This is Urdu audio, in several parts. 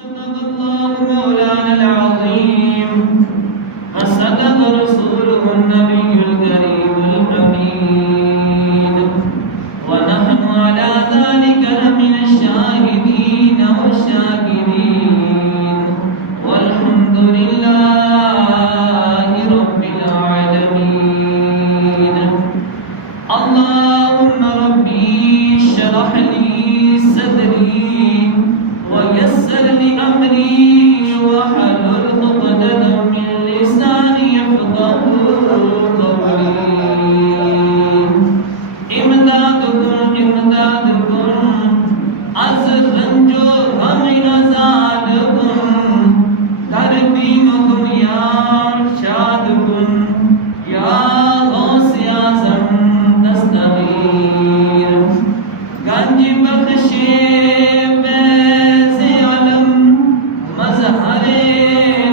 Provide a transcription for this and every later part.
صدق الله مولانا العظيم وصدق رسوله النبي الكريم الأمين ونحن على ذلك لمن الشاهدين والشاكرين والحمد لله رب العالمين. اللهم ربي اشرح لي صدري ويسر لي أمري واحلل عقدة من لساني يفقهوا قولي. إمدادكم از رنج و غم آزاد کن، در بیم کن یا شاد کن، یا غوث اعظم دستگیر. گنج بخش بیض علم مظہر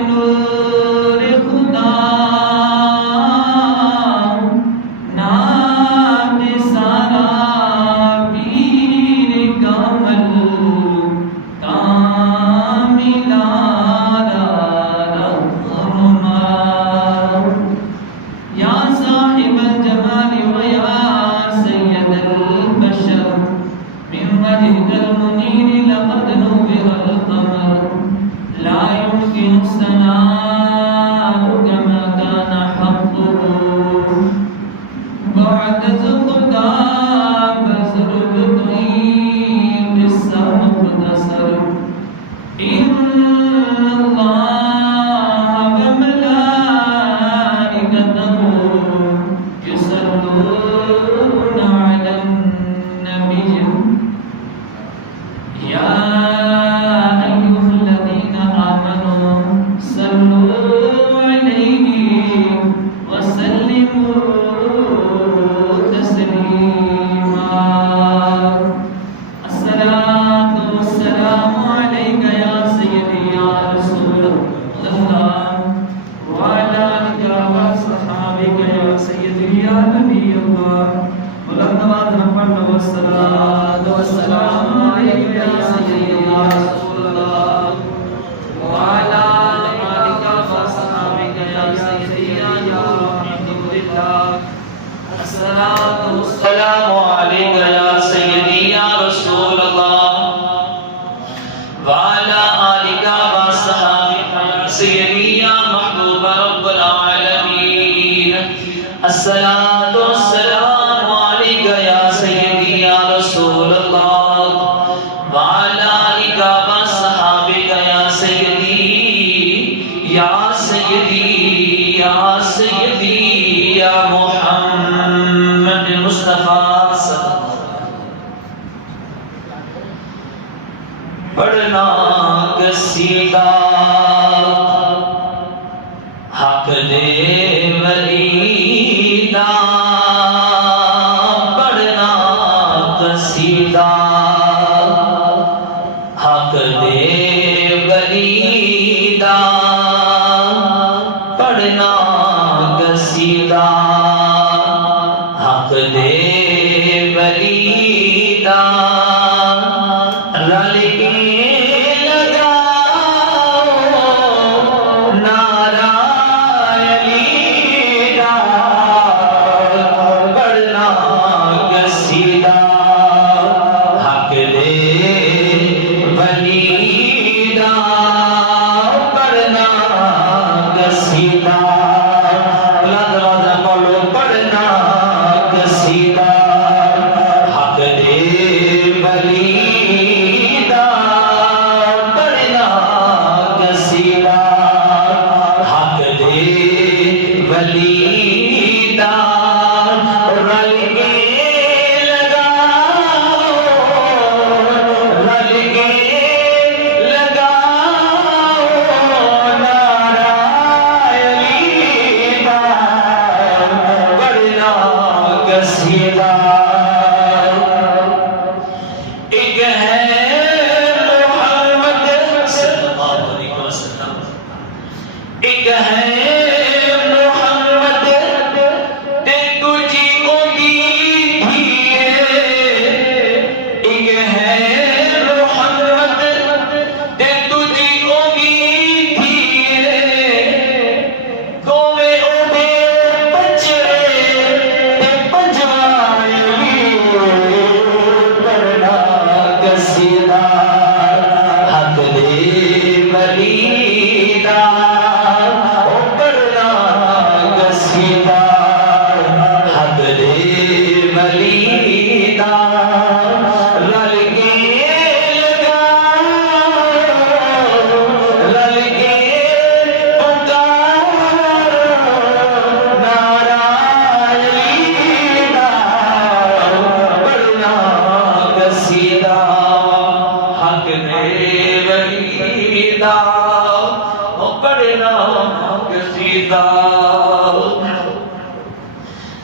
نور خدا، نام سارا پیر کامل کاملا رحمہ. یا صاحب الجمال و یا سید البشر من وجهك المنير لقد نور القمر، لا يمكن الثناء كما كان حقه بعد خدا بزر الطيب السمختصر. إن الله وملائكته يصلون على النبي يا أيها الذين آمنوا صلوا عليه وسلموا تسليما. الصلاة والسلام عليك يا سيدي يا رسول الله وعلى آلك وصحبك يا سيدي يا نبي الله. بلند آواز میں پڑھنا والصلاة والسلام عليك يا سيدي يا رسول الله وعلى آلك وصحبك يا سيدي يا رحمة الله. الصلاة والسلام عليك يا سيدي يا رسول الله وعلى آلك وصحبك يا سيدي يا محبوب رب العالمين. الصلاة والسلام عليك يا سيدي يا رسول الله وعلى آلك وصحبك يا سيدي يا سيدي يا سيدي يا محمد مصطفى صلی اللہ علیہ وسلم. پڑھنا قصیدہ حق دے ولی دا، پڑھنا قصیدہ حق دے ولی دا، پڑھنا قصیدہ حق دے ولی دا. رل کے تجھ بلیدہ بڑے ناگزیدہ.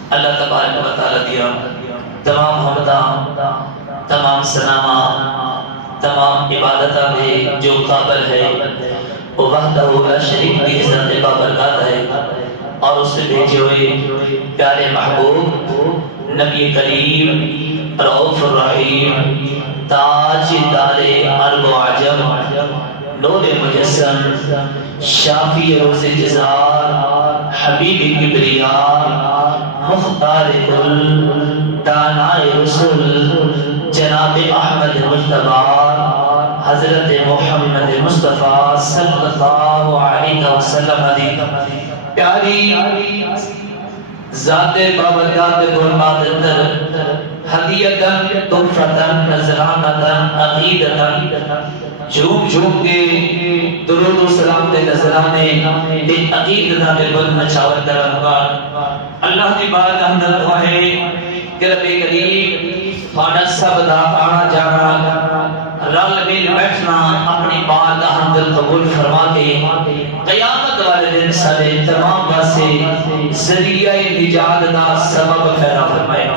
اللہ تبارک و تعالی دیا تمام حمداں تمام سناماں تمام عبادتاں دے جو قابل ہے وہ وحدہ لا شریک کی عزت بابرکات ہے. اور اس سے بھیجے ہوئے پیارے محبوب نبی کریم رؤوف الرحیم تاج دار عرب و عجم نور مجسم شافی روز جزار حبیب کبریاء مختار کل دانائے رسول جناب احمد مجتبی حضرت محمد مصطفیٰ صلی اللہ علیہ وسلم پیاری ذات بابرکات قربات اندر ہدیتاً تحفتاً نذرانتاً عقیدتاً جھوم جھوم کے درود و سلام دے نظرانے دے عقیدتاً دے بل مچاور کرنگار. اللہ دی بارگاہ اندر دعا ہے کہ رب کریم فانا سب دا آنا جانا رل مل بیٹھنا اپنی بارگاہ اندر قبول فرما کے قیامت والے دن سارے تمام واسے ذریعہ نجات دا سبب خیرہ فرمائے.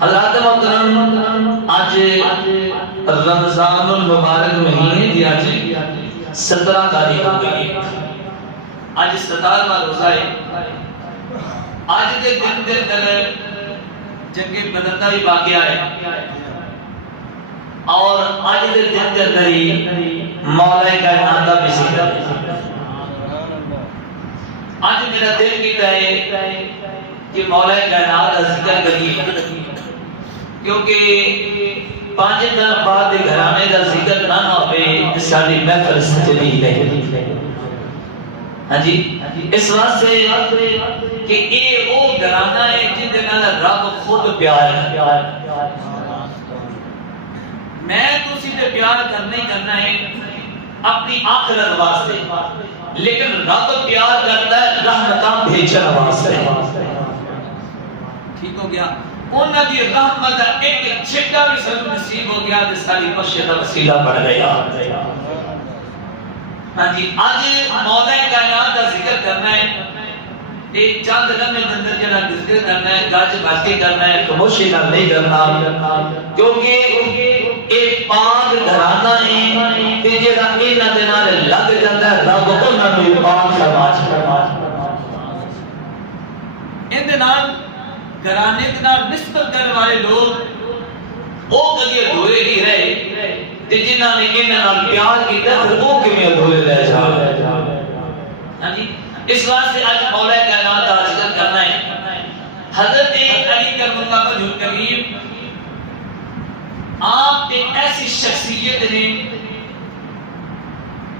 حضرات محترم آج رمضان المبارک مہینے دی آج 17 تاریخ ہو گئی ہے. آج 17واں روزہ ہے. آج کے دن دے اندر جنگ بدر کا بھی واقعہ ہے اور آج کے دن کے اندر ہی مولا کائنات کا بھی ذکر ہے. آج میرا دل کہتا ہے کہ مولا کائنات کا ذکر کریے کیونکہ 5 دن بعد گھرانے کا ذکر نہ ہوئے ساری محفل سچنی نہیں. ہاں جی اس واسطے کہ یہ وہ گھرانہ ہے جن دے نال رب خود پیار ہے. میں تو سیدھے پیار کرنا ہی کرنا ہے اپنی آخرت واسطے لیکن رب پیار کرتا ہے رحمتاں بھیجن واسطے. ٹھیک ہو گیا. انہاں دی رحمت دا ایک چھٹا بھی سب نصیب ہو گیا تے ساری بخشش دا وسیلہ بن گیا. ہاں جی آج مولا کائنات کا ذکر کرنا ہے ایک چند لمحے اندر جڑا ذکر کرنا ہے گج بج کے کرنا ہے خاموشی نال نہیں کرنا کیونکہ ایک پاک گھرانہ ہے تے جڑا انہاں دے نال لگ جاندا ہے رب انہاں نوں پاک فرما چھڑدا. ان دے نال گھرانے دے نال نسبت کرنے والے لوگ وہ کدی ادھورے نہیں رہے تے جنہاں نے انہاں نال پیار کیتا پھر وہ کیویں ادھورے رہ جان. ہاں جی اس واسطے آج مولا کائنات کا ذکر کرنا ہے. حضرت علی کرم اللہ وجہ کریم آپ ایک ایسی شخصیت نے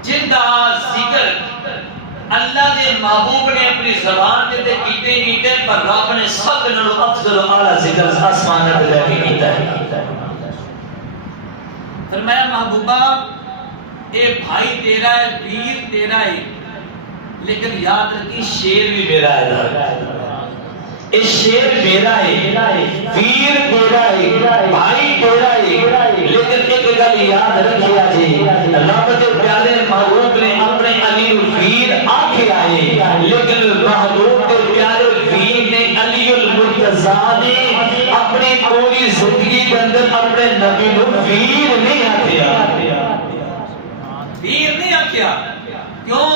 جن کا ذکر اللہ کے محبوب نے اپنی زبان کے تے کیتے کیتے پر رب نے سب نالوں افضل و اعلی ذکر آسمان تے لے کے کیتا ہے. فرمایا محبوبہ اے بھائی تیرا ہے ویر تیرا ہے لیکن یاد رکھی شیر بھی میرا ہے. اے شیر میرا ہے ویر تیرا ہے بھائی تیرا ہے لیکن ایک گل یاد رکھیا جی رب دے پیارے محبوب نے اپنے علی الویر آکھیا ہے لیکن محبوب دے پیارے ویر نے علی المرتضیٰ نے اپنی پوری زندگی کے اندر اپنے نبی نو ویر نہیں آکھیا. ویر نہیں آکھیا کیوں؟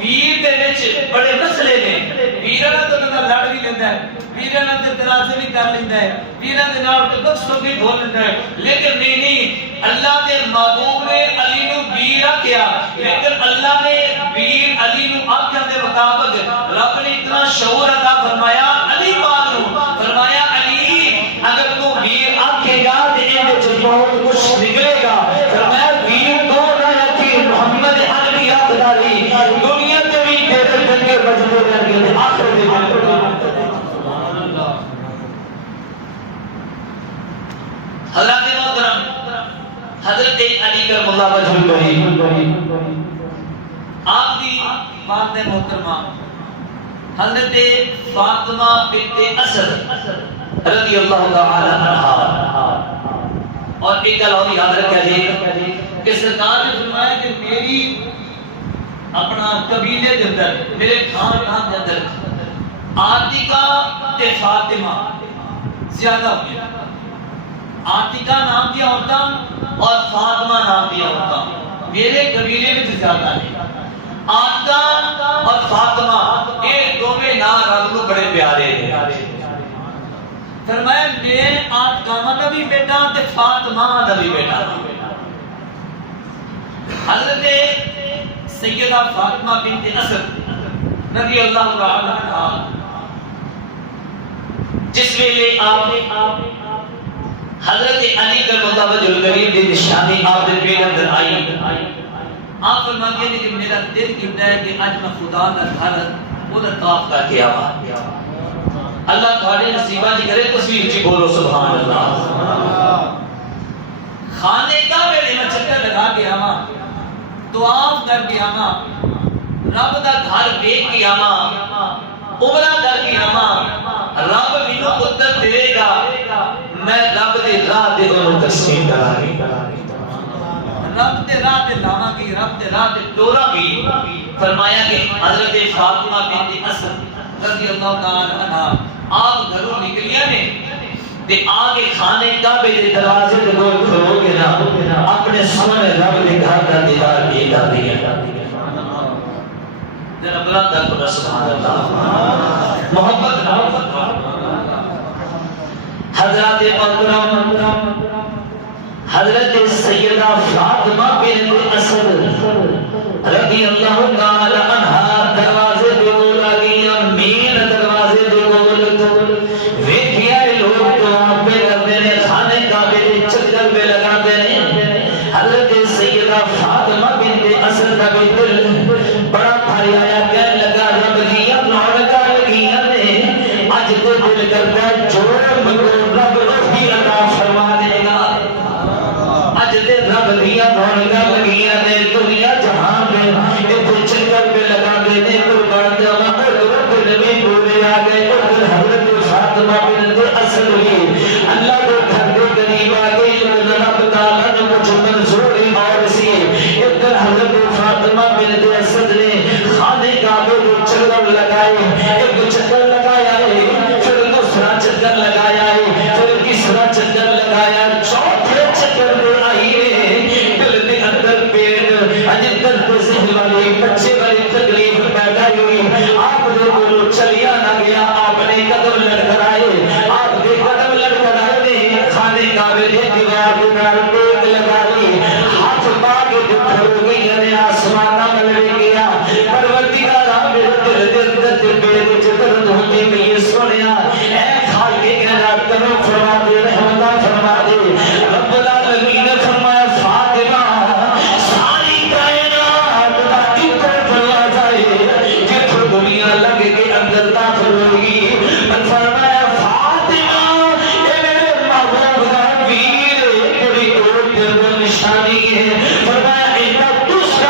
ویر دے وچ بڑے مسئلے نے. ویراں تو بندہ لڑ بھی لیندا ہے ویراں نال ترازے بھی کر لیندا ہے ویراں دے نال بخشو بھی ہو لیندا ہے لیکن نہیں اللہ دے محبوب نے علی نو ویر آکھیا لیکن اللہ نے ویر علی نو آکھن دے مطابق رب نے اتنا شعور عطا فرمایا علی پاک نو فرمایا علی اگر تو ویر آکھے گا تے ایں وچ بہت کچھ نکلے گا. فرمایا ویر تو نہ کہ محمد عربی اقداری دنیا تے بھی تیرے ڈنگے بجدے رہن گے آخر دے دن. حضرت محترم حضرت علی کرم اللہ وجہ کریم آپ کی بات محترمہ حضرت فاطمہ بنت اسد رضی اللہ تعالی عنہا. اور ایک گل اور یاد رکھا جی کہ سرکار نے فرمایا کہ میری اپنا قبیلے کے اندر میرے خاندان کے اندر عاتقہ تے فاطمہ زیادہ ہوئی. عاتقہ نام دیا عورتاں اور فاطمہ نام دیا عورتاں میرے قبیلے میں زیادہ ہے. عاتقہ اور فاطمہ یہ دونوں نام رب کو بڑے پیارے ہیں. فرمایا میں عاتقہ دا بھی بیٹا تے فاطمہ دا بھی بیٹا. حضرت سیدہ فاطمہ بنت اسد رضی اللہ تعالی عنہا جس ویلے آپ حضرت علی کا متوجہ الکریم دی نشانی آپ دے پیٹ اندر آئی. آپ فرماتے ہیں کہ میرا دل کہتا ہے کہ اج میں خدا دا گھر وہ طواف کر کے آواں. اللہ تھوڑے نصیبہ جی کرے تصویر جی بولو سبحان اللہ. خانے کا میرے میں چکر لگا کے آواں طواف کر کے آواں رب دا گھر دیکھ کے آواں عمرہ کر کے آواں رب مینوں پتر دے گا میں رب دی راہ تے اونوں تقسیم کرا گی. رب دے راہ تے لاواں گی رب دے راہ تے ٹورا گی. فرمایا کہ حضرت فاطمہ بنت اسد رضی اللہ تعالی عنہا آپ گھروں نکلیاں نے تے آگے خانے کعبے دے دروازے تے کول کھلو کے نا اپنے سونے رب دے گھر دا دیدار کیتا دیا. ذرا بلند کرو سبحان اللہ. محبت حضرت محترم حضرت سیدہ فاطمہ بنت اسد رضی اللہ تعالی عنہا دروازے دے کول آ گئی. مین دروازے دے کول ویکھیا لوگ دعا پہ کرتے نے خانے کعبے دے چکر پہ لگاتے نے. حضرت سیدہ فاطمہ بنت اسد کا بھی دل بڑا بھاری آیا کہنے لگا رب دیاں رونقاں لگیاں نے اج تو دل کرتا ہے جو منگو رب وہی عطا فرما دے گا. اج تے رب دیاں رونقاں لگیاں نے دنیا جہان میں اتے چکر پہ لگا دے نے قربان جاواں ادھر نبی پورے آ گئے. ادھر حضرت فاطمہ بنت اسد بھی اللہ کے گھر کے قریب آ گئی لیکن رب تعالیٰ نے کچھ منظوری اور سی. ادھر حضرت فاطمہ بنت اسد نے خانے کعبے کو چکر لگائے. ایک چکر لگایا ہے پھر دوسرا چکر لگایا ہے پھر تیسرا چکر لگایا. چوتھے چکر میں آئی ہے دل کے اندر پیٹ اندر ذہن والی بچے والی تکلیف پیدا ہوئی. آپ نے بولو چلیا نہ گیا. آپ نے قدم لڑ کر آئے آپ کے قدم لڑ کر آئے خانے کعبے کے دیوار کے نال ٹیک لگا لی. ہاتھ پا کے دکھ ہو گئی نے آسمان ملے گیا. پروردگارا میرے دل دے اندر تے میرے وچ درد ہوندی پئی ہے سونیا اے خالق کائنات کرم فرما دے رحمت فرما دے. رب العالمین نے فرمایا فاطمہ ساری کائنات دا ایک بنیا جائے جتھوں دنیا لگ کے اندر داخل ہوگی. فرمایا فاطمہ اے میرے محبوب دا ویر بڑی اور نشانی ہے. فرمایا ایک دوسرا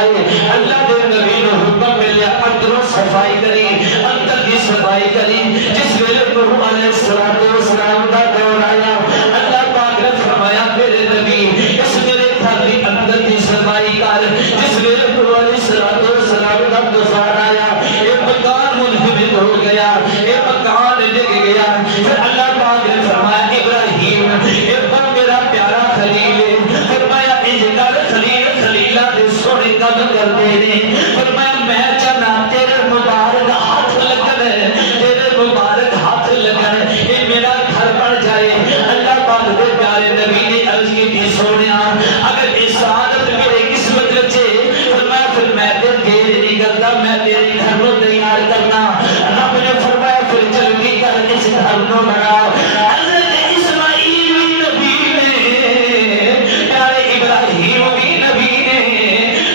جائے اللہ دے نبی نے حکم ملیا اندروں صفائی کری اندر کی صفائی کری جس ویلے نوح علیہ السلام کا دور آیا اللہ پاک نے فرمایا میرے نبی اس میرے گھر کی اندر کی صفائی کر جس ویلے نوح علیہ السلام کا طوفان آیا یہ مکان منہدم ہو گیا یہ مکان ڈگ گیا پھر اللہ پاک نے فرمایا ابراہیم یہ میرا پیارا خلیل ہے فرمایا اجدار خلیل خلیلہ دے سونے قدم کر دینے فرمایا میں چاہنا تیرے مبارک ہاتھ لگن تیرے مبارک ہاتھ لگن یہ میرا گھر بڑھ جائے اللہ پاک دے پیارے نبی نے عرض کی تھی سونیا اگر اس سعادت میرے قسمت رچے فرمایا پھر میں دیر نہیں کرتا میں تیرے گھر کو تیار کرنا رب نے فرمایا پھر جلدی کر اس گھر کو بنا حضرت اسماعیل بھی نبی نے پیارے ابراہیم بھی نبی نے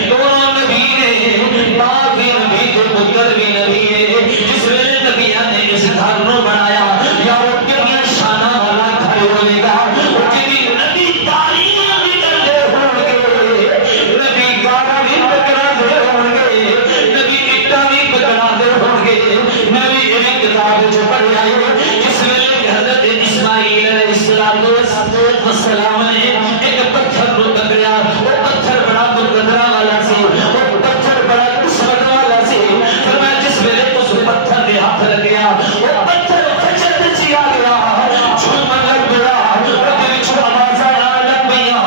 دونوں نبی نے باپ بھی نبی تھے پتر بھی نبی ہے جس ویلے نبیان نے اس گھر کو بنایا یا وہ کیا شانہ والا گھر ہوئے گا وہ جنہی نبی تعلیم بھی کرتے ہوں گے نبی گانا بھی پکڑا دے ہوں گے نبی اٹا بھی پکڑا دے ہوں گے نبی ایک کتاب جو پڑھ آئی اس ویلے حضرت اسماعیل علیہ السلام نے ایک پتھر کو پکڑیا وہ پتھر بڑا مقدرہ والا سی وہ پتھر بڑا قسمت والا سی فرمایا جس ویلے اس پتھر نے ہاتھ لگیا وہ پتھر فجر سے آ گیا جھومن لگ گیا ربی چھو آوازیں لگ گیا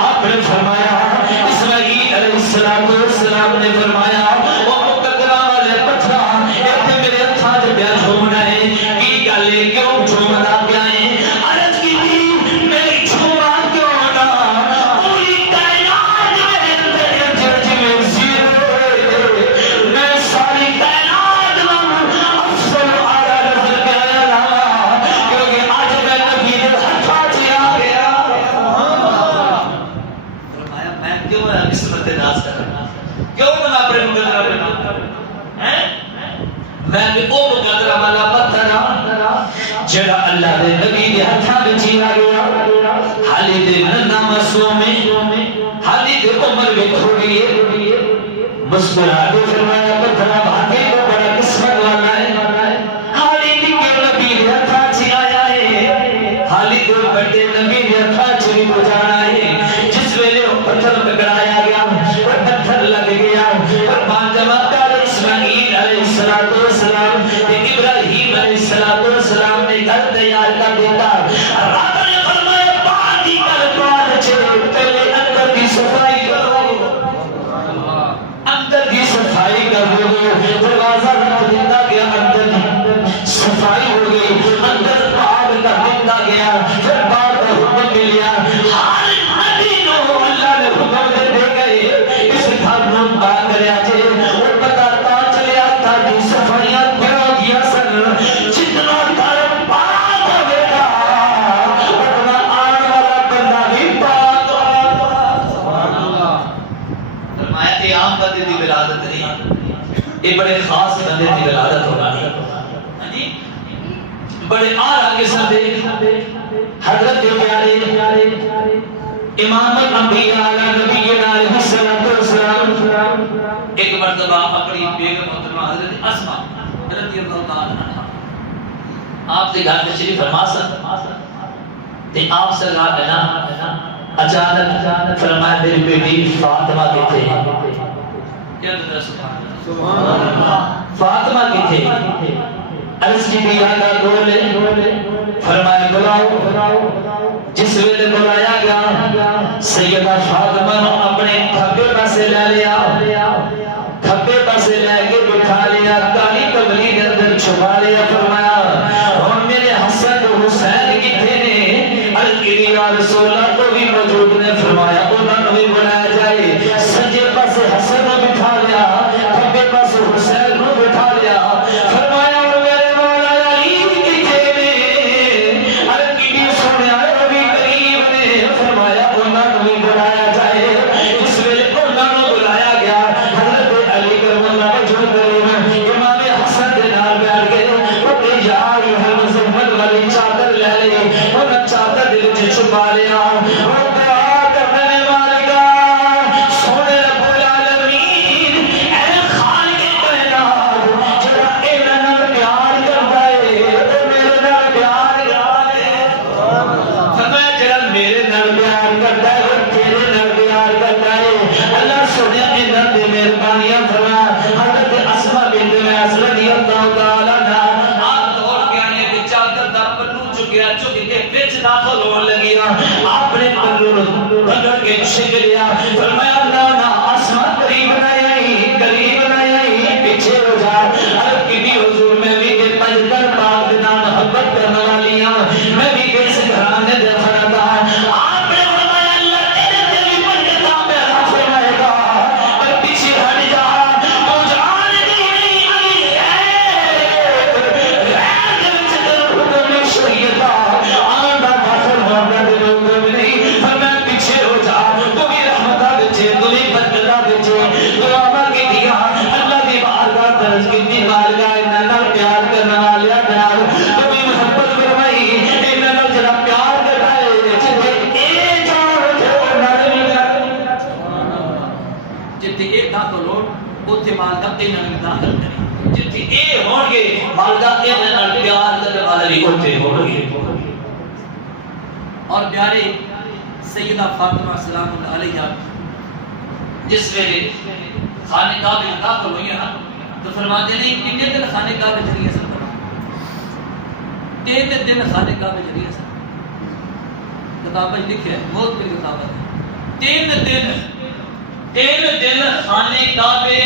آپ نے فرمایا اسماعیل علیہ السلام نے فرمایا وہ مقدرہ والے پتھر ایتھے میرے ہتھاں تے پیا جھومنا ہے کی گل ہے کیوں جھومنا پیا ہے عرض کی تھی میری جھوما کیوں نہ پوری کائنات میرے اندر جج میں زیر میں ساری کائنات افضل اعلیٰ نظر کے آیا لاوا کیونکہ آج میں نبی دے ہتھاں سے آ گیا فرمایا میں کیوں قسمت ناز کرنا کیوں میں اپنے مقدرہ پہ نام کرنا میں نے او مقدرہ والا پتھر جڑا اللہ دے نبی دے ہتھاں وچ آ گیا حالی دے ننا معصوم حالی دے عمر بھی تھوڑی ہے مسکرا دے فرمایا پتھر بھاگے تو بڑا قسمت والا ہے حالی دے نبی دے ہتھاں وچ آیا ہے حالی دے بڑے نبی دے ہتھاں وچ بھی جانا ہے جس ویلے پتھر پکڑایا گیا اور پتھر لگ گیا اور بانجما پیارے اسماعیل علیہ السلام تے ابراہیم علیہ السلام نے گھر تیار کر دیتا رب نے فرمایا پانی کر پار چھے پہلے اندر کی صفائی کرو اندر کی صفائی کر دو دروازہ رکھ دیتا گیا اندر صفائی ہو گئی اندر پاک کر دیتا گیا پھر باہر کا حکم ملیا ہر نبی نو اللہ نے حکم دے گئے اس گھر نو پاک کریا جے اور بتاتا چلیا تاکہ صفائیاں کرو گیا سن جتنا گھر پاک ہوئے گا اتنا آن والا بندہ بھی پاک ہوگا فرمایا کہ عام بندے دی ولادت نہیں یہ بڑے خاص بندے دی ولادت ہوگا بڑے آرہ قسم دے حضرت پیارے امام الانبیاء علی نبینا علیہ السلام ایک مرتبہ اپنی بیگم محترمہ حضرت اسماء رضی اللہ تعالی عنہ آپ سے گھر تشریف فرما تے آپ سرکار ہے نا اچانک فرمایا میری بیٹی فاطمہ کتھے کیا کہتا سبحان اللہ فاطمہ کتھے عرض کی بھی آگا گولے فرمایا بلاؤ جس ویلے بلایا گیا سیدہ فاطمہ نے اپنے کھبے پاسے لے لیا کھبے پاسے لے کے بٹھا لیا کالی کملی کے اندر چھپا لیا فرمایا اور میرے حسن حسین کتنے نے عرض کی یا رسول اللہ کو بھی موجود نے فرمایا انہوں نے بلایا جائے سجے پاسے حسن کو بٹھا لیا کھبے پاسے حسین کو بٹھا لیا فرمایا چھپا لیا اور دعا کرنے والا سونے رب العالمین عشق لیا فرمایا نا نا آسمان قریب نہ آئی پیچھے ہو جا عرب کی بھی حضور میں بھی دے پجدر پاک دینا محبت کرنے والی ہوں میں بھی دے سے گھرانے دے فردا آپ نے فرمایا اللہ تیرے دل بھی پجدہ میرا فرمائے گا اور پیچھے ہٹ جا تو جان دی نہیں علی ہے دل چدر حکم شریعتا آنڈا داخل ہوگا دل حکم نہیں فرمایا پیچھے ہو جا تو بھی رحمتہ بچے تو بھی بدلہ بچے تو آمہ کی دیا اللہ دی بارگاہ درج کی دی بارگاہ انہاں پیار کرنے والے پیار تو بھی محبت فرمائی انہاں جڑا پیار کرتا ہے جتے اے جان جو جتے اے دا تو لوٹ اوتھے مالدہ انہاں داخل کرے جتے اے ہون گے مالدہ انہاں پیار کرنے والے بھی اوتھے ہون گے اور پیارے سیدہ فاطمہ سلام اللہ علیہا جس ویلے خانہ کعبہ میں داخل ہوئی نا تو فرماتے ہیں کتنے دن خانہ کعبہ میں چلی سن 3 دن خانہ کعبہ میں چلی سن کتاب میں لکھا ہے بہت بڑی کتاب ہے 3 دن خانہ کعبہ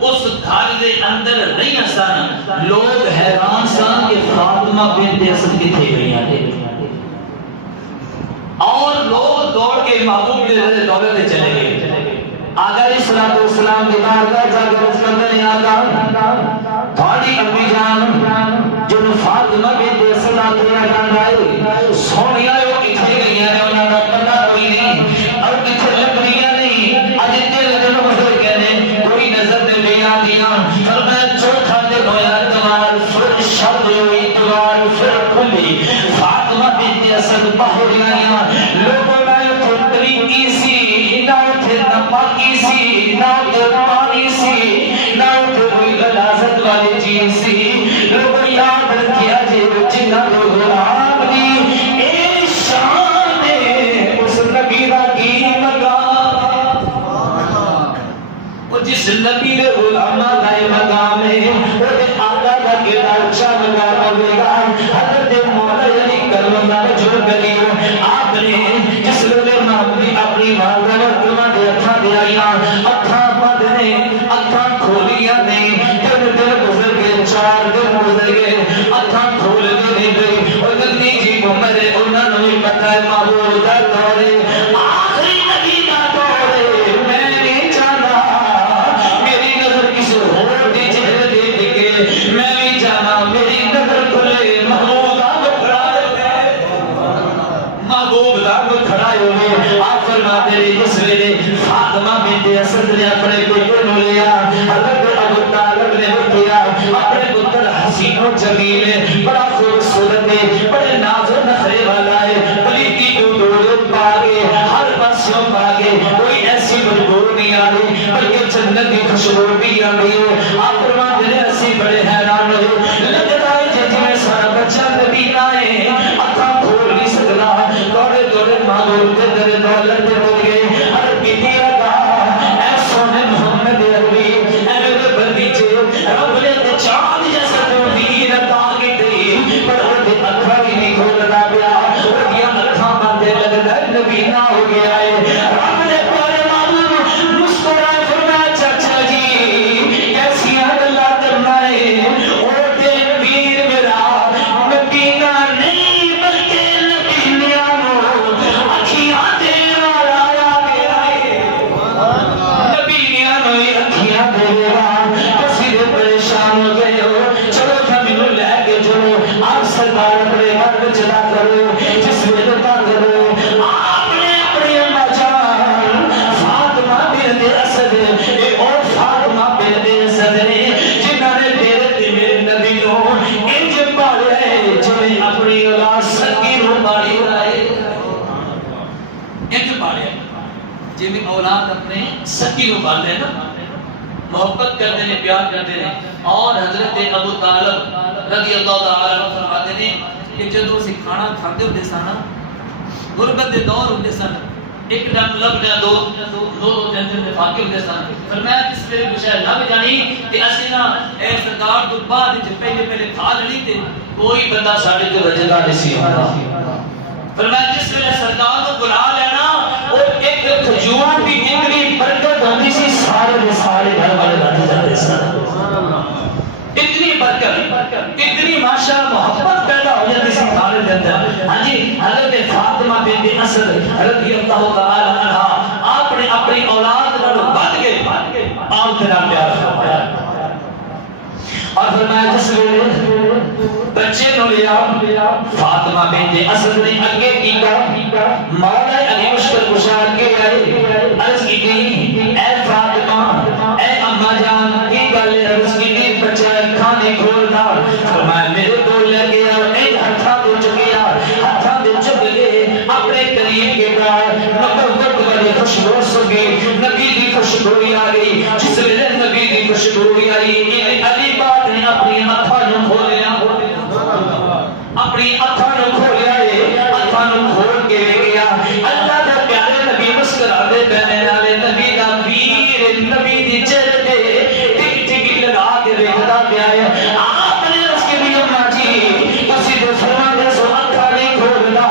اس گھر دے اندر رہی سن لوگ حیران سن کہ فاطمہ بنت اسد کتھے گئی ہیں اور لوگ دوڑ کے محبوب نے دولت میں چلے گئے آقا علیہ السلام کی بارگاہ جا کے اس کندر نے آقا تھوڑی امی جان جو فاطمہ بنت اسد آئے سونی آئے وہ کتھے گئی ہیں انہوں نے پتہ کوئی نہیں اور کتھے لگ رہی نہیں آج دل مزر کہنے کوئی نظر دے بھی آدیاں اور میں چوتھا دن ہویا اتوار پھر شب ہوئی اتوار پھر کھلی فاطمہ بنت اسد باہر آئیاں لوگوں نے طریقی سی نہ تھے نپاکی سی نہ تھے پانی سی نہ تھے کوئی غلازت والی چیز سی لوگوں یاد رکھیا جے جنہ دو غلام دی اے شان اس نبی دا کی مقام وہ جس نبی دے غلامہ دا مقام ہے وہ دے آقا دا کیڑا اچھا مقام ہوئے گا حضرت مولا علی کرم اللہ جو کریو آپ نے جس لوگے محمودی اپنی والدہ کلمہ دے اتھا دے آئیاں اتھا بند نے اتھا کھولیا نے دن گزر گئے 4 دن گزر گئے اتھا کھول دے گئے اور گندی جی گمرے انہوں نے پتہ ہے محبوب دا دورے آخری نبی دا دورے میں نہیں جانا میری نظر کسی اور دی چہرے دے دکھے میں نہیں جانا میری نظر کھلے محبوب دا محبوب دا کھڑائے ہوئے آپ فرماتے رہے جس ویلے فاطمہ بنت اسد نے اپنے بیٹے کو لیا حضرت ابو طالب نے کیا اپنے پتر حسین و جمیل ہے بڑا خوبصورت ہے بڑے ناز و نخرے والا ہے پلیتی کو دوڑے پاگے ہر پاسوں پاگے کوئی ایسی بدبو نہیں آ رہی بلکہ جنت کی خوشبو بھی آ رہی ہے آپ فرماتے رہے اسی بڑے حیران ہوئے لگتا ہے جیسے میں سارا بچہ نبی نہ ہے اتھا کھول نہیں سکتا دوڑے دوڑے محبوب دے در دولت دے بول گئے عرب کی دیا کہا اے سونے محمد عربی اے میرے بندیچے رب نے تے چاند جیسا تو دین عطا کی تھی پر وہ دے اکھا بھی نہیں کھولنا پیا وہ دیا اکھا بندے لگتا ہے نبی نہ ہو گیا ہے رب نے پیارے محبوب مسکرائے فرمایا چچا جی کیسی اللہ کرنا ہے اور دے پیر میرا نبی نہ نہیں بلکہ نبی نیانو اکھیاں تیرا لایا گیا ہے نبی نیانو اکھیاں تیرا کسی دے پریشان ہو گئے ہو چلو جمینو لے کے جو آپ سرکار اپنے مرد چلا کرو جس میں لتا کرو آپ نے اپنی امہ جان فاطمہ بنت اسد ایک اور فاطمہ بنت اسد نے جنہوں نے تیرے تے میرے نبی نو انج پالے جنہیں اپنی اولاد سکی نو پالی رائے انج پالے جنہیں اولاد اپنے سکی نو پالے نا محبت کرتے ہیں پیار کرتے ہیں اور حضرت ابو طالب رضی اللہ تعالیٰ عنہ فرماتے ہیں کہ جدو سے کھانا کھاتے ہوتے سانا غربت دے دور ہوتے سن ایک ڈم لبنے دو جنجر میں فاقی ہوتے سن فرمایا جس میرے کچھ ہے نہ بھی جانی کہ اسینا اے سرکار تو بعد جو پہلے کھا لڑی تھے کوئی بندہ ساڑھے جو رجدہ نسی ہوتا فرمایا جس میرے سرکار کو بلا لینا اور ایک کھجور بھی اتنی برکت ہوتی سی سارے دے سارے گھر والے بن جاتے سن اتنی برکت اتنی ماشاءاللہ محبت پیدا ہو جاتی سی کھانے دے اندر ہاں جی حضرت فاطمہ بنت اسد رضی اللہ تعالی عنہا آپ نے اپنی اولاد نال بد گئے آپ کے نام پیار فرمایا اور فرمایا جس ویلے بچے نو لیا فاطمہ بنت اسد نے اگے کیتا مولا علی مشکل کشا کے آئے عرض کی گئی اے فاطمہ اے اماں جان کی گل عرض کی گئی بچہ کھانے کھولتا فرمایا میرے کو لے گیا اے ہتھاں دے چک گئے اپنے قریب کے بعد نبوت والی خوشبو سگی نبی دی خوشبو آ گئی جس ویلے نبی دی خوشبو آئی علی پاک نے اپنی ہتھاں نوں کھولیا اپنی ہتھاں نوں کھولیا ہتھاں نوں کھول کے لے گیا اللہ دے پیارے نبی مسکرا دے پہنے والے نبی دا ویر نبی دی چہرے تے ٹک ٹک لگا کے ویکھدا پیا ہے آپ نے اس کے لیے اماں جی اسی دے فرماندے سو اکھاں نہیں کھولدا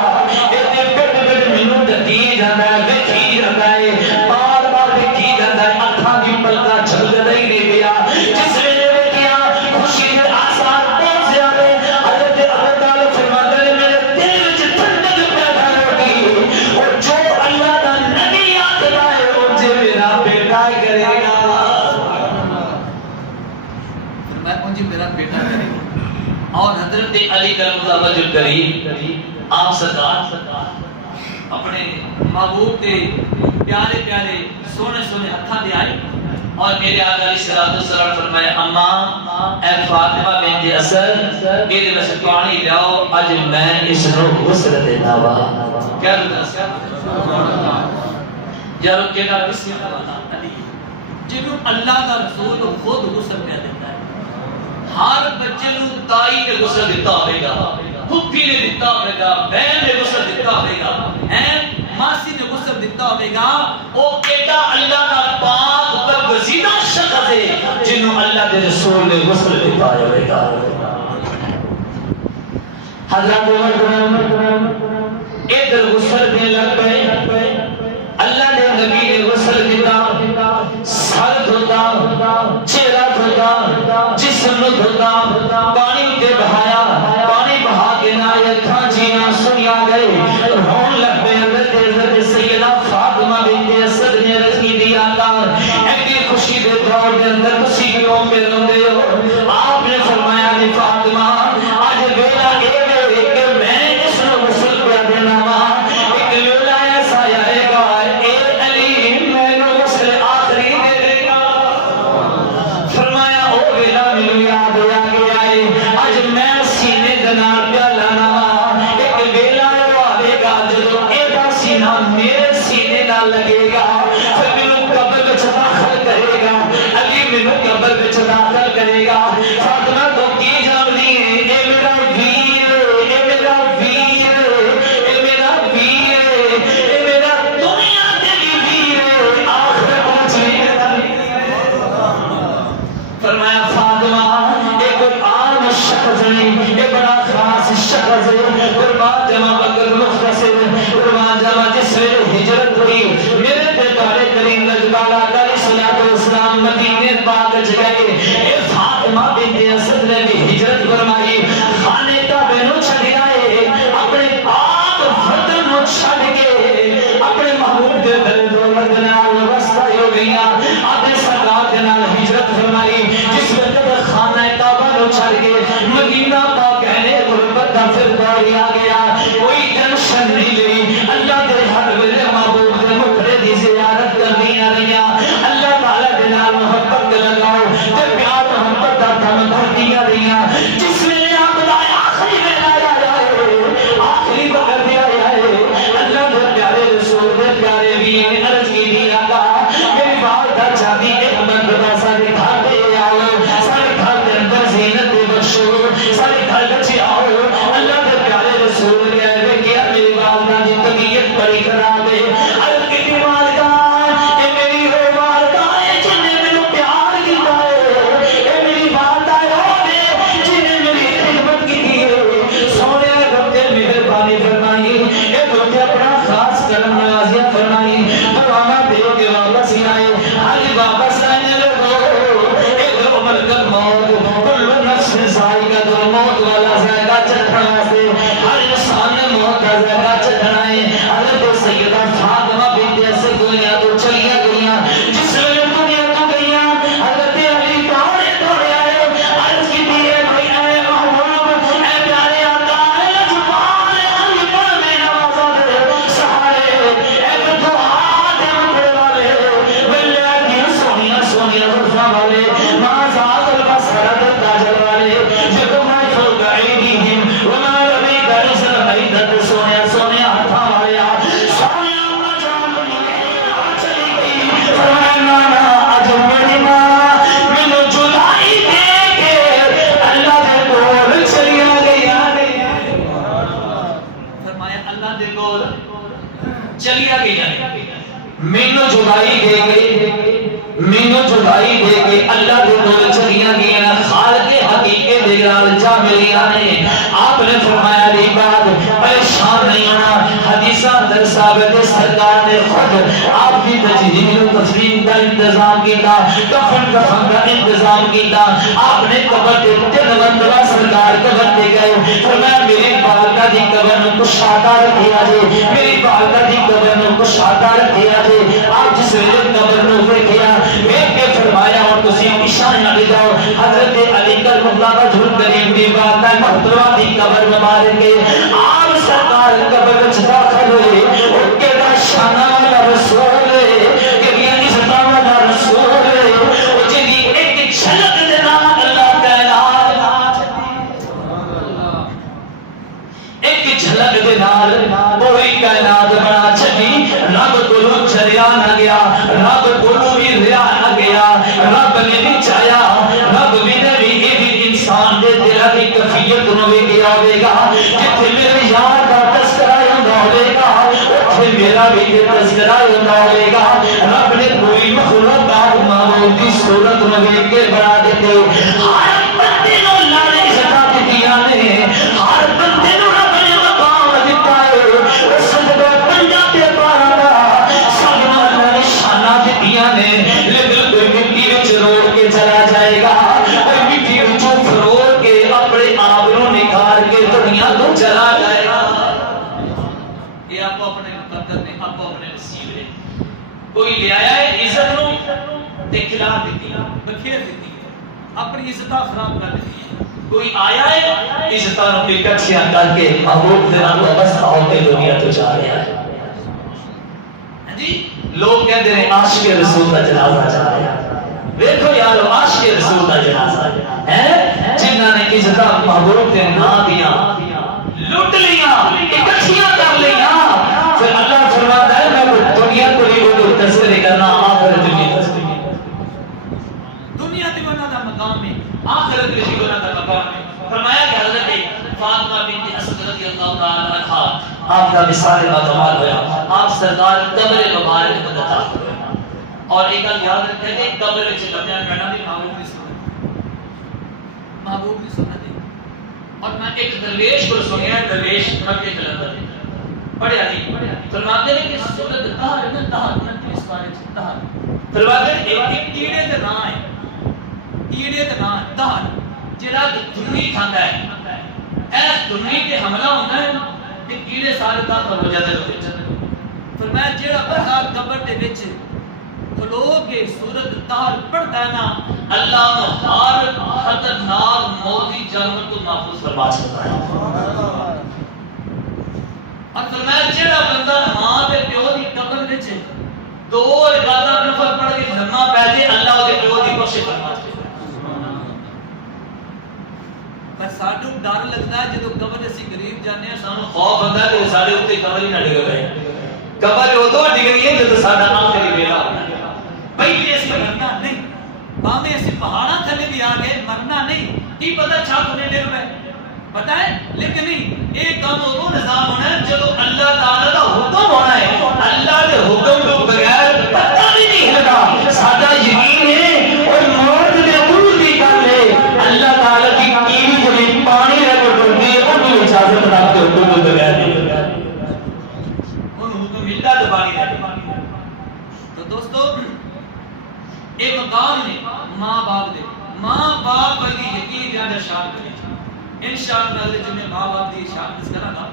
اے تے پٹ پٹ مینوں دتی جاندا ہے ویکھی جاندا ہے بار بار ویکھی جاندا ہے اکھاں دی پلکاں جھلکدا ہی نہیں پیا جس ویلے ویکھیا خوشی دے آثار بہت زیادہ حضرت ابو طالب فرماتے ہیں میرے دل وچ ٹھنڈک پیدا ہو گئی اور جو اللہ دا نبی آکھدا ہے او جے میرا بیٹا کرے گا فرمایا او جے میرا بیٹا کرے گا اور حضرت علی کرم اللہ وجہ کریم آپ سرکار اپنے محبوب کے پیارے پیارے سونے سونے ہتھاں دے آئے اور میرے آقا علیہ الصلوۃ والسلام فرمایا اماں اے فاطمہ بنت اسد میرے وچ پانی لاؤ اج میں اس نو غسل دینا وا کیا سبحان اللہ یا رب کہنا بسم اللہ علی جنوں اللہ کا رسول خود غسل کر دیتا ہے ہر بچے نو تائی نے غسل دیتا ہوے گا پھپھی نے دیتا ہوے گا بہن نے غسل دیتا ہوے گا ماسی نے غسل دیتا ہوے گا او کیڑا اللہ دا پاک برگزیدہ شخص ہے جنوں اللہ دے رسول نے غسل دیتا ہوے گا حضرت عمر ادھر غسل دے لگ پئے اللہ نے نبی نے غسل دیتا سر دھوتا چہرہ دھوتا جسم دھوتا پانی تے بہایا پانی بہا کے نہ اکھاں جیاں سنیا گئے رون لگ پے حضرت سیدہ فاطمہ بنت اسد نے عرض کی دی آقا ایسی خوشی دے دور دے اندر خوشی کیوں پہ روندے ہو آپ نے فرمایا کہ فاطمہ آج ویلا اے وے کہ میں اس نو غسل پیا دینا وا ایک ویلا ایسا آئے گا اے علی میں نو غسل آخری دے دے گا فرمایا او ویلا مینوں یاد آ گیا ہے اج میں سینے دے نال پیا لانا وا ایک ویلا آئے گا جدوں اے دا سینہ میرے سینے نال لگے گا پھر مینوں قبر وچ داخل کرے گا علی مینوں قبر وچ داخل کرے گا فاطمہ تو کی جاننی ہے اے میرا ویر اے میرا ویر اے میرا ویر اے میرا دنیا دے ویر آخرت وچ ویر فرمایا فاطمہ اے کوئی عام شخص نہیں اے بڑا خاص شخص ہے قربان جمع بکر مختصر قربان جمع جس ویلے ہجرت ہوئی میرے پیارے کریم لجپالا علیہ الصلوۃ والسلام مدینے پاک وچ گئے اے فاطمہ بنت اسد نے بھی ہجرت فرمائی خانے کعبہ نو چھڈ آئے اپنے پاک وطن نو چھڈ کے اپنے محبوب دے دل دولت نال واسطہ ہو گئیاں اپنے سرکار دے نال ہجرت فرمائی جس وقت خانہ کعبہ نو چھڈ کے مدینہ پاک کہنے غربت دا پھر دور آ گیا کوئی ٹینشن نہیں لئی اللہ دے ہر ویلے محبوب دے مقرے دی زیارت کرنی آ رہی اللہ تعالی دے نال محبت لگاؤ تے پیار محبت دا دم بھردی آ رہی جس ویلے آپ دا آخری ویلا آ جائے آخری وقت آ جائے اللہ دے پیارے رسول دے پیارے ویر نے عرض کی دی آقا میری والدہ چاہتی ایک مرتبہ سارے گھر دے آؤ سارے گھر دے اندر زینت دے بخشو سارے گھر بچے آؤ اللہ دے پیارے رسول نے کہا میری والدہ زلفاں والے ما زاغ البصر تاجر والے جب ما فوق ایدیہم وما ربیک رزق میدت سونے سونے ہاتھاں والے سونے اللہ جان چلی گئی فرمایا نا اج میری ماں مینوں جدائی دے کے اللہ دے کول چلی گئی فرمایا اللہ دے کول چلی گئی مینوں جدائی دے کے مینوں جدائی دے کے اللہ دے کول چلیاں گئیاں خالق حقیقی دے نال جا ملیاں نے آپ نے فرمایا دی بات پریشان نہیں ہونا حدیثاں در ثابت سرکار نے خود آپ کی تجہیز و تسلیم کا انتظام کیتا کفن کفن کا انتظام کیتا آپ نے قبر دے تین مرتبہ سرکار قبر دے گئے فرمایا میری والدہ دی قبر نو کشادہ رکھیا جے میری والدہ دی قبر نو کشادہ رکھیا جے آپ جس ویلے قبر نو دیکھیا دیکھ کے فرمایا اور تسی اشارہ لے جاؤ حضرت علی کرم اللہ وجہ الکریم دی والدہ محترمہ دی قبر مبارک کے آپ سرکار قبر وچ داخل ہوئے ان کے دا شانہ والا رسول ہے کہ یہ عزتہ والا رسول ہے وہ جدی ایک جھلک دے نال اللہ کائنات ایک جھلک دے نال وہی کائنات بنا چھڈی رب کولوں چریا نہ گیا رب کولوں بھی ریا نہ گیا رب نے بھی چاہیا رب نے بھی انسان دے دل دی کیفیت نو بھی کیا ہوے گا جتھے میرے یار دا تذکرہ ہوندا ہوے گا اوتھے میرا بھی تذکرہ ہوندا ہوے گا رب نے کوئی مخلوق دا معبود دی صورت نو ویکھ کے بنا دیتے ہر بندے نو اللہ نے عزت دتیاں نے ہر بندے نو رب نے مقام دتا ہے اس سجدہ پنجا تے پارا دا سب نو اللہ نے شاناں دتیاں نے لیکن کوئی مٹی وچ روڑ کے چلا جائے گا کوئی مٹی وچ فروڑ کے اپنے آپ نو نکھار کے دنیا تو چلا جائے گا یہ آپ اپنے مقدر نے آپ اپنے نصیب ہے کوئی لے آیا ہے عزت نو تے کھلا دیتی بکھیر دیتی اپنی عزتاں خراب کر دیتی کوئی آیا ہے عزتاں نو اکٹھیاں کر کے محبوب دے نال وابستہ ہو کے دنیا تو جا رہا ہے جی لوگ کہتے ہیں عاشق رسول کا جنازہ جا رہا ہے دیکھو یارو عاشق رسول کا جنازہ ہے جنہاں نے عزتاں محبوب دے نام دیاں لوٹ لیاں اکٹھیاں کر لیاں پھر اللہ فرماتا ہے میں دنیا کو ہی وہ تذکرے کرنا آخرت کی تذکرے دنیا تے گناہ دا مقام ہے آخرت کی گناہ دا مقام ہے فرمایا کہ حضرت فاطمہ بنت اسد رضی اللہ تعالی عنہا آپ کا مثال بادمال ہوا آپ سرکار قبر مبارک میں داخل ہوئے اور ایک گل یاد رکھیں کہ قبر وچ لمیا کہنا بھی محبوب کی سنت ہے اور میں ایک درویش کو سنیا درویش مکے جلندر پڑھیا نہیں فرماتے ہیں کہ سورت طہر میں طہر میں اس بارے میں طہر فرماتے ہیں ایک کیڑے تے نام ہے کیڑے تے نام طہر جڑا دھنی کھاندا ہے اس دھنی تے حملہ ہوندا ہے کہ کیڑے سارے داخل ہو جاتے ہیں فرمایا جڑا بندہ قبر دے وچ کھلو کے سورت طہر پڑھتا ہے نا اللہ ہر خطرناک موتی جانور کو محفوظ فرما سکتا ہے اور فرمایا جڑا بندہ ماں دے پیو دی قبر وچ دو رکعتاں نفل پڑھ کے لمما پے جے اللہ دے پیو دی بخش فرما دے پر ساڈو ڈر لگدا ہے جدوں قبر اسی قریب جانے ہیں سانو خوف ہوندا ہے کہ ساڈے اوتے قبر ہی نہ ڈگ پے قبر اودوں ڈگنی ہے جدوں ساڈا آخری ویلا ہونا ہے پہلے اس میں مرنا نہیں باہمیں اسی پہاڑاں تھلے بھی آگئے مرنا نہیں کی پتہ چھاپ نے ڈر پہ پتہ ہے لیکن نہیں ایک کام وہ نظام ہونا ہے جب اللہ تعالیٰ کا حکم ہونا ہے اللہ کے حکم کو بغیر پتہ بھی نہیں ہلتا سادہ یقین ہے اور موت نے عروج بھی کر لے اللہ تعالیٰ کی کیری جو پانی ہے وہ ڈرتی ہے وہ بھی اجازت رکھتے حکم کو بغیر نہیں ان حکم ملتا تو پانی ہے تو دوستو ایک مقام نے ماں باپ پر کی یقین جانا شان کریں انشاءاللہ اگلے جمعے ماں باپ دی شان کس کرا گا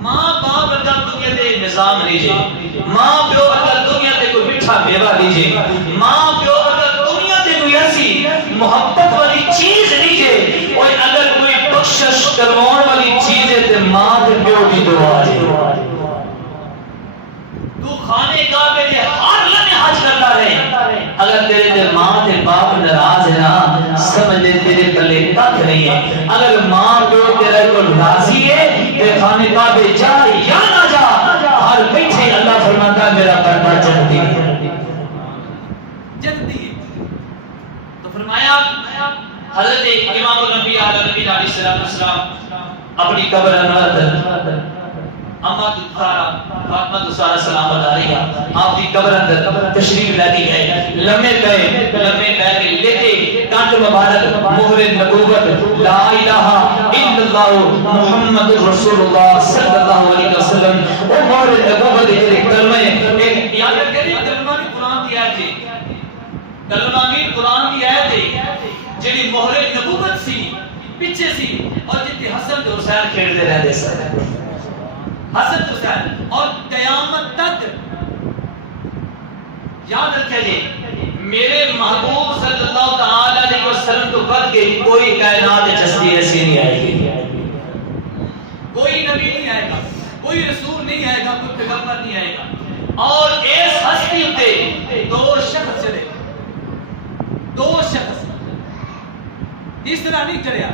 ماں باپ اگر دنیا دے نظام لیجئے ماں پیو اگر دنیا دے کوئی میٹھا میوہ لیجئے ماں پیو اگر دنیا دے کوئی ایسی محبت والی چیز لیجئے اور اگر کوئی بخشش کروانے والی چیز ہے تو ماں دے پیو کی دعا ہے تو خانے کعبے دے ہر لمحے حج کرتا رہے اگر تیرے تے ماں تے باپ دینا سمجھ لے تیرے پلے تک نہیں ہے اگر ماں پیو تیرے کو راضی ہے کہ خانے کعبے جا یا نہ جا ہر بیٹھے اللہ فرماتا ہے میرا بندہ جنتی ہے تو فرمایا حضرت امام الانبیاء علیہ السلام اپنی قبر انور اما فاطمہ دوسرا سلامت علیہ آپ کی قبر اندر تشریف لاتی ہے لمحے پہ لیتے کانٹ مبارک مہر نبوت لا الہ الا اللہ محمد رسول اللہ صلی اللہ علیہ وسلم وہ مہر نبوت کے کلمہ ایک یاد رکھیں کلمہ کی قرآن کی آیت ہے کلمہ کی قرآن کی آیت ہے جڑی مہر نبوت سی پیچھے سی اور جتنے حسن تے حسین کھیلتے رہتے سن حسن حسین اور قیامت تک یاد رکھیں جی میرے محبوب صلی اللہ تعالی علیہ وسلم تو بد کے کوئی کائنات جسدی ایسی نہیں آئے گی کوئی نبی نہیں آئے گا کوئی رسول نہیں آئے گا کوئی پیغمبر نہیں آئے گا اور اس ہستی تے دو شخص چلے دو شخص اس طرح نہیں چڑھیا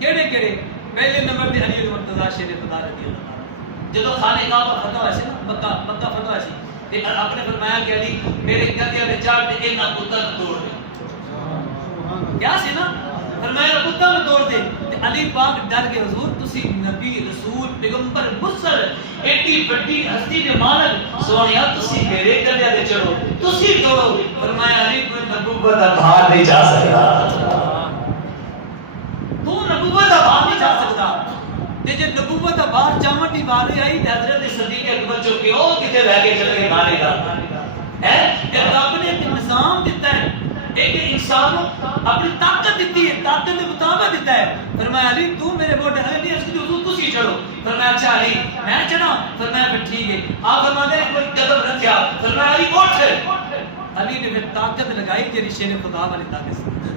کیڑے پہلے نمبر تے علی المرتضی شیر خدا رضی اللہ عنہ جدو خانہ کعبہ فتح ہوئی سی نا مکہ فتح ہوئی سی تے آپ نے فرمایا کہ علی میرے گدے والے چار تے ایک پتر توڑ دے کیا سی نا فرمایا پتر توڑ دے تے علی پاک ڈر کے حضور تسی نبی رسول پیغمبر مرسل ایڈی بڑی ہستی دے مالک سونیا تسی میرے گدے تے چڑھو تسی توڑو فرمایا علی کوئی نبوت دا باہر نہیں جا سکتا تو نبوت دا باہر نہیں جا سکتا تے جے نبوت دا باہر جاون دی باری آئی تے حضرت صدیق اکبر جو کہ او کتے رہ کے چلے گئے مانے گا ہے کہ رب نے ایک نظام دیتا ہے ایک انسان اپنی طاقت دیتی ہے طاقت کے مطابق دیتا ہے فرمایا علی تو میرے بوٹے علی نہیں اس کی حضور تسی چڑھو فرمایا اچھا علی میں چڑھا فرمایا پھر ٹھیک ہے آپ فرماتے ہیں کوئی قدم رکھیا فرمایا علی اٹھ علی نے پھر طاقت لگائی تیری شیر خدا والی طاقت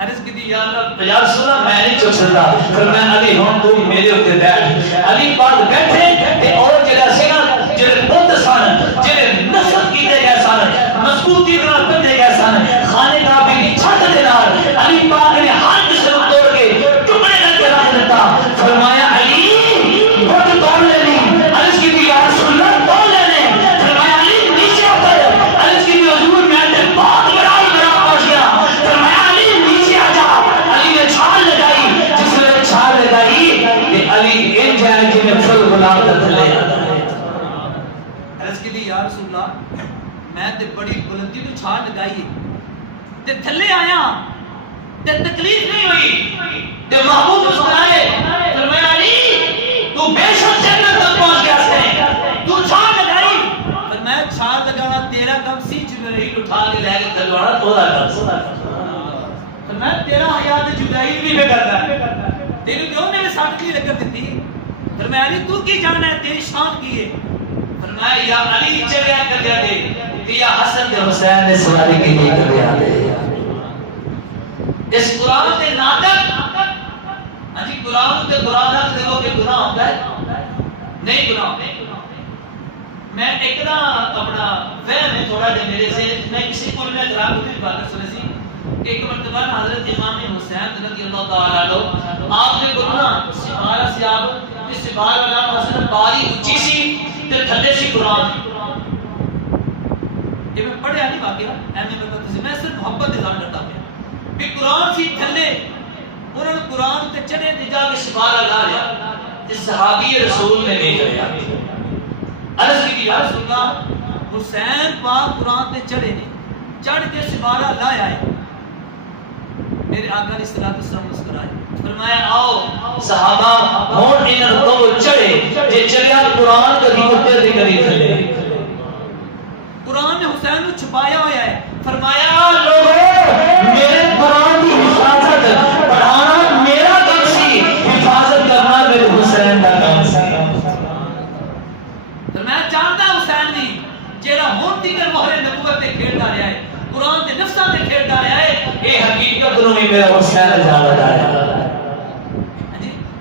عرض کی دی یا اللہ یا رسول اللہ میں نہیں چک سکتا فرمایا علی ہن تو میرے اوپر بیٹھ علی پاک بیٹھے تے اور جڑا سی نا جڑے بت سن جڑے نصب کیتے گئے سن مضبوطی نال بندے گئے سن خانے کعبے دی چھت دے نال علی پاک نے ہر قسم توڑ کے ٹکڑے کر کے رکھ دیتا فرمایا علی بت توڑ لینی عرض کی دی یا رسول اللہ توڑ لینے فرمایا علی نیچے اتر عرض کی دی حضور میں تے بہت بڑا پہنچ گیا فرمایا علی نیچے آ جا علی نے چھال لگائی جس نے چھال لگائی کہ علی ان جائے کہ میں فل غلام تلے عرض کی دی یا رسول اللہ میں تے بڑی بلندی تو چھال لگائی تے تھلے آیا تے تکلیف نہیں ہوئی تے محبوب مسکرائے فرمایا علی تو بے شک جنت تک پہنچ گیا ہے تو چھال لگائی پر میں چھال لگانا تیرا کم سی جبرائیل اٹھا کے لے کے چلوانا تو دا کم پر میں تیرا حیات جبرائیل بھی بے کرتا ہے تیری کیوں نے ساتھ کی لگت دیتی فرمایا علی تو کی جاننا ہے تیری شان کی ہے فرمایا یا علی چڑھیا کر دیا دے یا حسن تے حسین نے سواری کی نہیں کر دیا دے اس قرآن تے ناطق جی قرآن تے قرآن نہ دیکھو کہ گناہ ہوتا ہے نہیں گناہ میں ایک نا اپنا فہم ہے تھوڑا جا میرے سے میں کسی کو نے خراب ہوتی بات سنی سی ایک مرتبہ حضرت امام حسین رضی اللہ تعالی عنہ آپ نے قرآن سبارہ سے آپ اس سبارہ والا مثلا باری اونچی سی تے تھلے سی قرآن یہ میں پڑھیا نہیں واقعہ ایم اے میں میں صرف محبت اظہار کرتا ہوں کہ قرآن سی تھلے انہوں نے قرآن تے چڑھے تے جا کے سبارہ لا لیا تے صحابی رسول نے نہیں کریا عرض کی یا رسول اللہ حسین پاک قرآن تے چڑھے نے چڑھ کے سبارہ لایا ہے میرے آقا نے صلی اللہ علیہ وسلم مسکرائے فرمایا آؤ صحابہ ہون انہوں تو چڑھے جے چڑھیا قرآن کبھی کتے دی کری تھلے قرآن نے حسین کو چھپایا ہوا ہے فرمایا لوگوں میرے قرآن کی حفاظت پڑھانا میرا کام سی حفاظت کرنا میرے حسین کا کام سی تو میں جانتا حسین نہیں جیڑا ہون دیگر مہر نبوت تے کھیلتا رہا ہے قرآن تے نفسہ تے کھیلتا رہا ہے اے حقیقت انہوں نے میرا حسین جانا ہے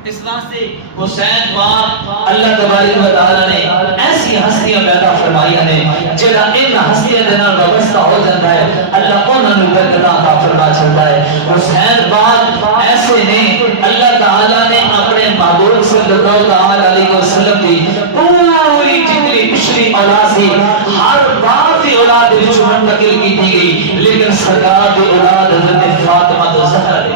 اس واسطے حسین پاک اللہ تبارک و تعالی نے ایسی ہستیاں پیدا فرمائیاں نے جڑا ان ہستیاں دے نال وابستہ ہو جاندا ہے اللہ انہاں نوں برکت عطا فرما چھڑدا ہے حسین پاک ایسے نے اللہ تعالی نے اپنے محبوب صلی اللہ تعالی علیہ وسلم دی پوری جتنی پچھلی اولاد سی ہر باپ کی اولاد وچ منتقل کی گئی لیکن سرکار دی اولاد حضرت فاطمہ الزہرا دی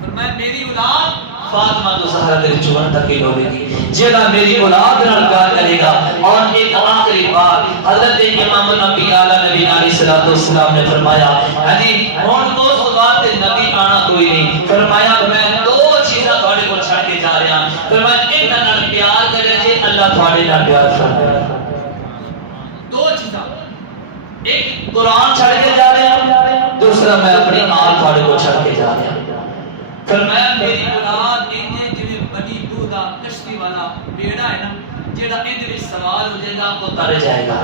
فرمایا میری اولاد فاطمہ تو زہرا دے وچ منتقل ہوے گی جیڑا میری اولاد نال پیار کرے گا اور ایک آخری بات حضرت امام الانبیاء نبی علیہ الصلوۃ والسلام نے فرمایا ہاں جی ہن اس بات تے نبی آنا کوئی نہیں فرمایا میں دو چیزاں تواڈے کول چھڈ کے جا رہا ہوں فرمایا انہاں نال پیار کرے جے اللہ تواڈے نال پیار فرمائے دو چیزاں ایک قرآن چھڈ کے جا رہا ہوں دوسرا میں اپنی آل تواڈے کول چھڈ کے جا رہا ہوں فرمایا میری اولاد انہیں جویں بنی دو دا کشتی والا بیڑا ہے نا جیڑا اندر وچ سوار ہو جائے گا وہ تر جائے گا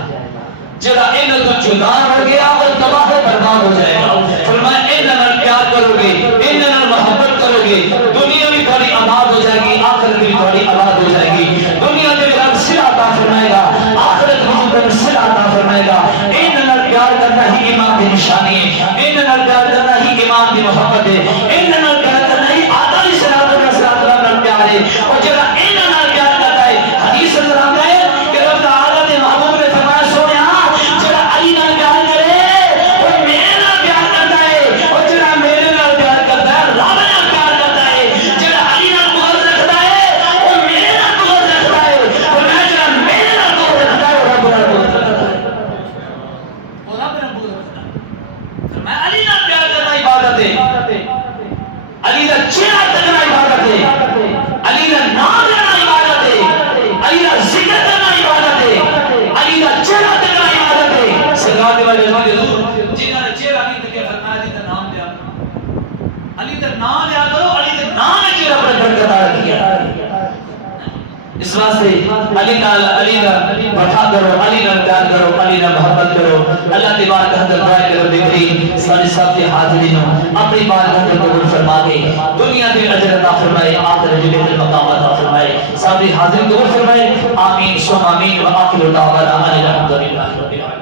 جڑا انہاں تو جدا ہو گیا وہ تباہ و برباد ہو جائے گا فرمایا انہاں نال پیار کرو گے انہاں نال محبت کرو گے دنیا بھی تھوڑی آباد ہو جائے گی آخرت بھی تھوڑی آباد ہو جائے گی دنیا میں رب صلہ عطا فرمائے گا آخرت میں رب صلہ عطا فرمائے گا انہاں نال پیار کرنا ہی ایمان کی نشانی ہے انہاں نال پیار کرنا ہی ایمان کی محبت ہے انہاں نال پیار کرنا ہی آقا علیہ الصلوۃ والسلام نال پیار ہے اور جڑا انہاں نال پیار کرتا ہے حدیث اندر آتا ہے کہ رب تعالی نے محبوب نے فرمایا سونیا جڑا علی نال پیار کرے وہ میرے نال پیار کرتا ہے اور جڑا میرے نال پیار کرتا ہے رب نال پیار کرتا ہے جڑا علی نال بغض رکھتا ہے وہ میرے نال بغض رکھتا ہے اور میں جڑا میرے نال بغض رکھتا ہے وہ رب نال بغض رکھتا ہے وہ رب نال بغض رکھتا ہے فرمایا علی نال پیار کرنا عبادت ہے علی دا چہرہ تکنا عبادت ہے علی دا نام لینا عبادت ہے علی دا ذکر کرنا عبادت ہے علی دا چہرہ تکنا عبادت ہے سرکار کے والے حضور جنہاں نے چہرہ نہیں تکیا فرمایا علی دا نام لیا علی دا نام لیا کرو علی دا نام ہے چہرہ پر برکت عطا کیا اس واسطے علی نال وفا کرو علی نال پیار کرو علی نال محبت کرو اللہ تبارک و تعالی کرو بہترین سارے سب کے حاضرین اپنی بارگاہ میں قبول فرما کے دنیا میں اجر عطا فرمائے آخرت میں بہتر مقام عطا فرمائے سب حاضرین قبول فرمائے آمین ثم آمین وآخر دعوانا الحمدللہ رب العالمین